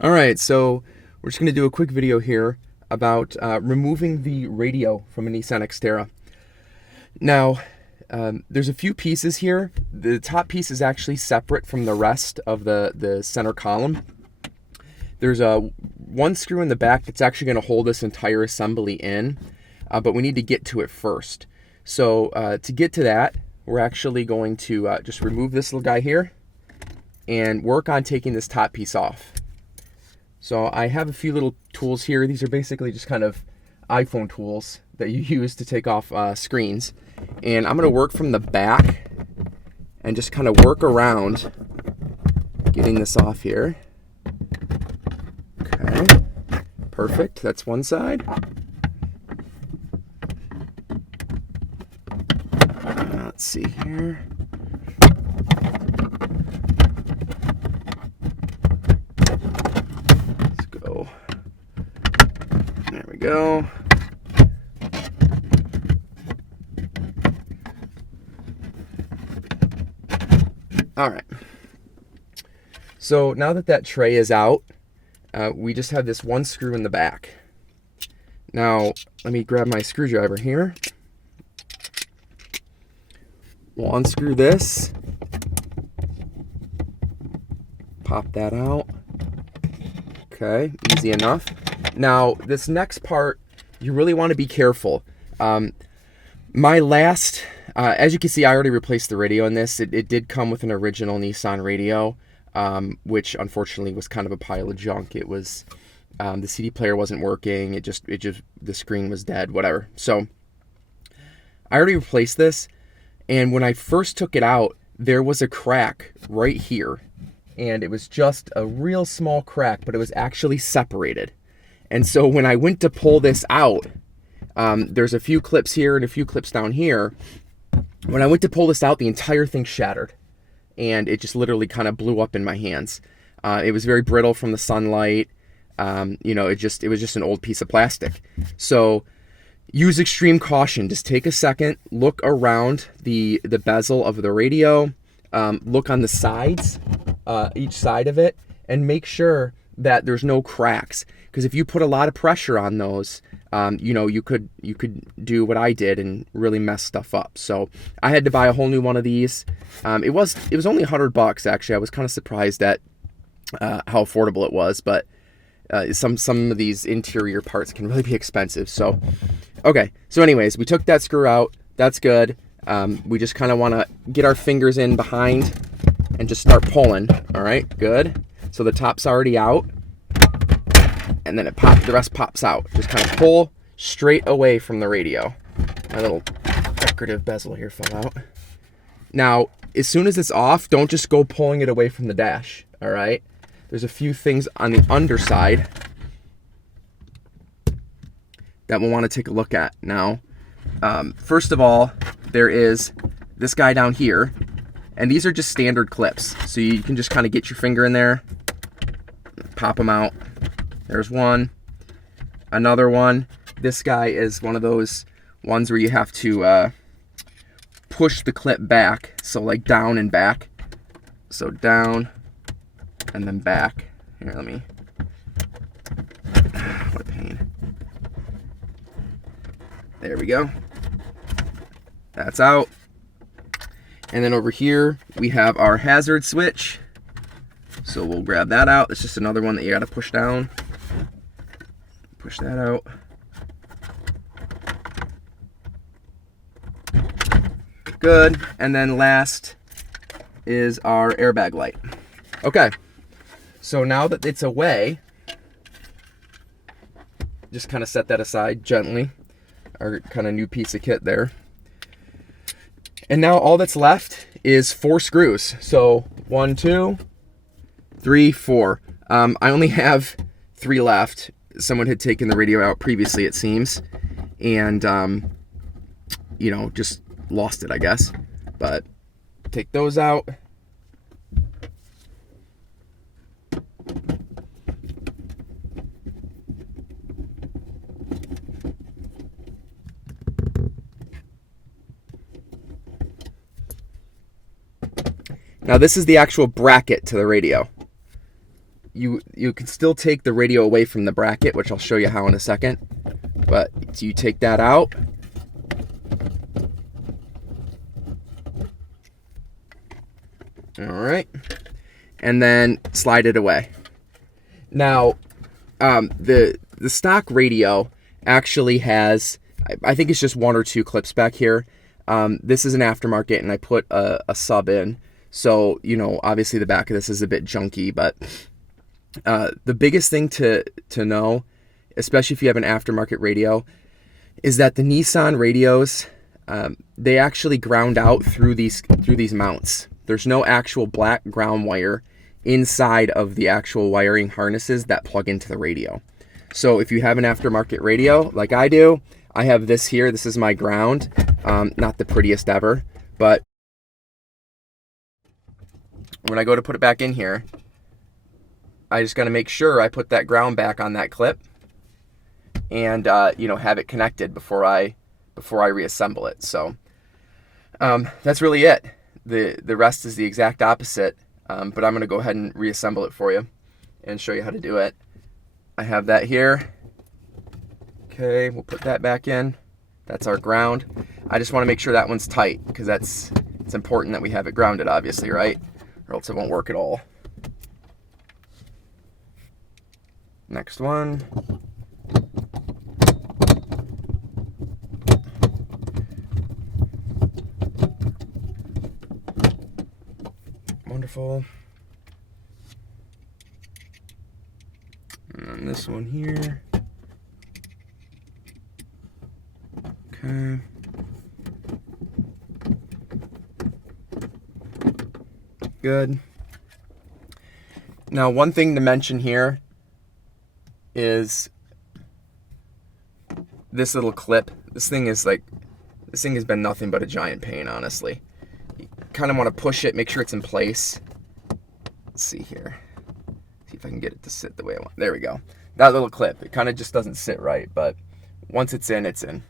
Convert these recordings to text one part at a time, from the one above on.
All right, so we're just going to do a quick video here about removing the radio from a Nissan Xterra. Now, there's a few pieces here. The top piece is actually separate from the rest of the center column. There's one screw in the back that's actually going to hold this entire assembly in, but we need to get to it first. So to get to that, we're actually going to just remove this little guy here and work on taking this top piece off. So I have a few little tools here. These are basically just kind of iPhone tools that you use to take off screens. And I'm gonna work from the back and just kind of work around getting this off here. Okay, perfect, that's one side. Let's see here. There we go. All right. So now that that tray is out, we just have this one screw in the back. Now, let me grab my screwdriver here. We'll unscrew this. Pop that out. Okay, easy enough. Now, this next part, you really want to be careful. My last, as you can see, I already replaced the radio in this. It did come with an original Nissan radio, which unfortunately was kind of a pile of junk. It was, the CD player wasn't working. It just, the screen was dead, whatever. So I already replaced this. And when I first took it out, there was a crack right here. And it was just a real small crack, but it was actually separated. And so when I went to pull this out, there's a few clips here and a few clips down here. When I went to pull this out, the entire thing shattered. And it just literally kind of blew up in my hands. It was very brittle from the sunlight. You know, it was just an old piece of plastic. So use extreme caution. Just take a second, look around the bezel of the radio, look on the sides, each side of it, and make sure that there's no cracks. Because if you put a lot of pressure on those, you know, you could do what I did and really mess stuff up. So I had to buy a whole new one of these. It was only $100 actually. I was kind of surprised at how affordable it was, but some of these interior parts can really be expensive. So okay, so anyways, we took that screw out. That's good. We just kind of want to get our fingers in behind and just start pulling. All right, good. So the top's already out, and then the rest pops out. Just kind of pull straight away from the radio. My little decorative bezel here fell out. Now, as soon as it's off, don't just go pulling it away from the dash. All right. There's a few things on the underside that we'll want to take a look at now. First of all, there is this guy down here, and these are just standard clips. So you can just kind of get your finger in there, pop them out. There's one, another one. This guy is one of those ones where you have to push the clip back. So like down and back. So down and then back. Here, let me, what a pain. There we go. That's out. And then over here, we have our hazard switch. So we'll grab that out. It's just another one that you gotta push down. Push that out. Good. And then last is our airbag light. Okay. So now that it's away, just kind of set that aside gently. Our kind of new piece of kit there. And now all that's left is 4 screws. So 1, 2, 3, 4. I only have 3 left. Someone had taken the radio out previously, it seems, and you know, just lost it, I guess. But take those out. Now this is the actual bracket to the radio. you can still take the radio away from the bracket, which I'll show you how in a second. But you take that out. All right. And then slide it away. Now, the stock radio actually has, I think it's just 1 or 2 clips back here. This is an aftermarket, and I put a sub in. So, you know, obviously the back of this is a bit junky, but the biggest thing to know, especially if you have an aftermarket radio, is that the Nissan radios, they actually ground out through these mounts. There's no actual black ground wire inside of the actual wiring harnesses that plug into the radio. So if you have an aftermarket radio like I do, I have this here. This is my ground. Not the prettiest ever, but when I go to put it back in here, I just got to make sure I put that ground back on that clip and you know, have it connected before I reassemble it. So that's really it. The rest is the exact opposite, but I'm going to go ahead and reassemble it for you and show you how to do it. I have that here. Okay, we'll put that back in. That's our ground. I just want to make sure that one's tight, because it's important that we have it grounded, obviously, right? Or else it won't work at all. Next one. Wonderful. And this one here. Okay. Good. Now, one thing to mention here is this little clip. This thing has been nothing but a giant pain, honestly. You kind of want to push it, make sure it's in place. Let's see here. See if I can get it to sit the way I want. There we go. That little clip, it kind of just doesn't sit right, but once it's in, it's in.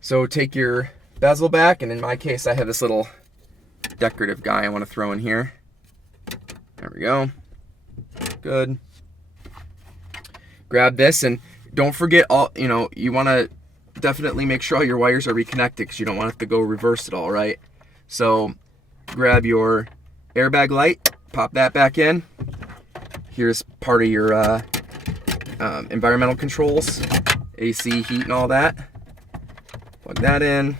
So take your bezel back, and in my case, I have this little decorative guy I want to throw in here. There we go. Good. Grab this, and don't forget all, you know, you want to definitely make sure all your wires are reconnected, because you don't want it to go reverse at all, right? So grab your airbag light, pop that back in. Here's part of your environmental controls, AC, heat, and all that. Plug that in.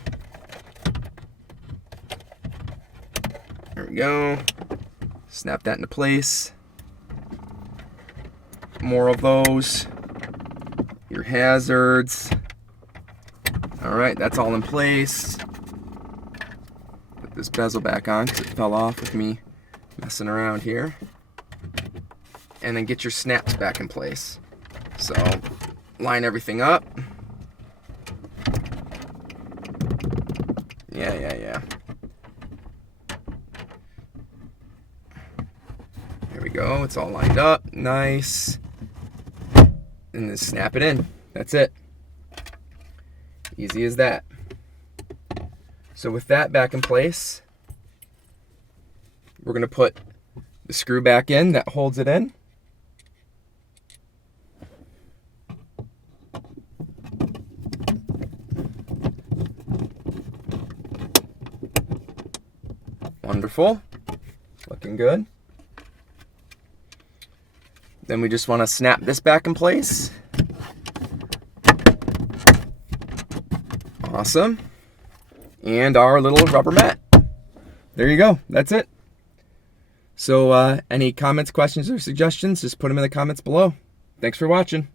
There we go. Snap that into place. More of those. Your hazards. All right, that's all in place. Put this bezel back on because it fell off with me messing around here. And then get your snaps back in place. So line everything up. Yeah. There we go. It's all lined up. Nice. And then snap it in. That's it. Easy as that. So with that back in place, we're going to put the screw back in that holds it in. Wonderful. Looking good. Then we just want to snap this back in place. Awesome. And our little rubber mat. There you go. That's it. So any comments, questions, or suggestions, just put them in the comments below. Thanks for watching.